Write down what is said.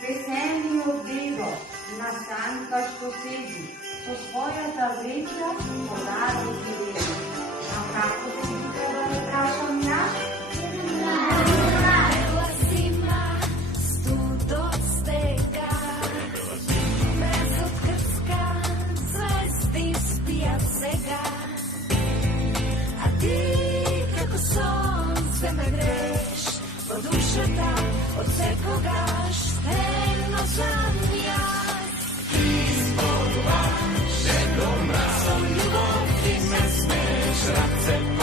Veselju devo, nastankaš posebej, so svojata vreča podariti reči. A kako se ti tebe vprašam jaz? Bila zima, studo stega, brez odkrska, zvezdi spija vsega. A ti, kako sonce me greš, po duše da od vsekogaš, temno sam jaz. Izpod vašeg doma, so ljubav, ti me smeš, rad se